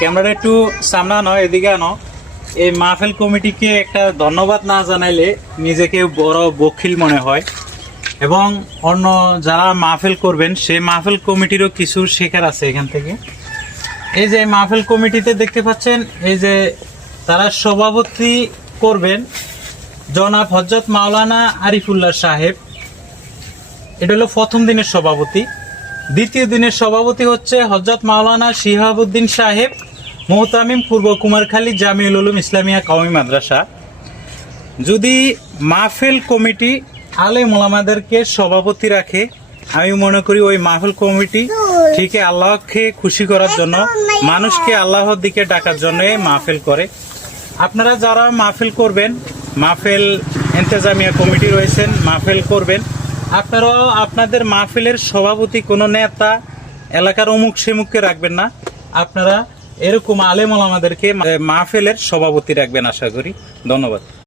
ক্যামেরাটা একটু সামনে আনো, এদিকে আনো। এই মাহফিল কমিটিকে একটা ধন্যবাদ না জানাইলে নিজেকে বড় বখিল মনে হয়, এবং অন্য যারা মাহফিল করবেন সেই মাহফিল কমিটিরও কিছু শেখার আছে এখান থেকে। এই যে মাহফিল কমিটিতে দেখতে পাচ্ছেন, এই যে তারা সভাপতি করবেন জনাব হযরত মাওলানা আরিফুল্লাহ সাহেব। এটা হলো প্রথম দিনের সভাপতি। দ্বিতীয় দিনের সভাপতি হচ্ছে হযরত মাওলানা শিহাবুদ্দিন সাহেব, মুহতামিম পূর্ব কুমারখালী জামিউল উলুম ইসলামিয়া কওমি মাদ্রাসা। যদি মাহফিল কমিটি আলেম ওলামাদেরকে সভাপতি রাখে, আমি মনে করি ওই মাহফিল কমিটি ঠিক আল্লাহকে খুশি করার জন্য, মানুষকে আল্লাহর দিকে ডাকার জন্য মাহফিল করে। আপনারা যারা মাহফিল করবেন, মাহফিল ইন্তেজামিয়া কমিটি রয়েছেন, মাহফিল করবেন, আপনারাও আপনাদের মাহফিলের সভাপতি কোনো নেতা এলাকার অমুক সেমুককে রাখবেন না, আপনারা এরকম আলেম ওলামাদেরকে মাহফিলের সভাপতি রাখবেন আশা করি। ধন্যবাদ।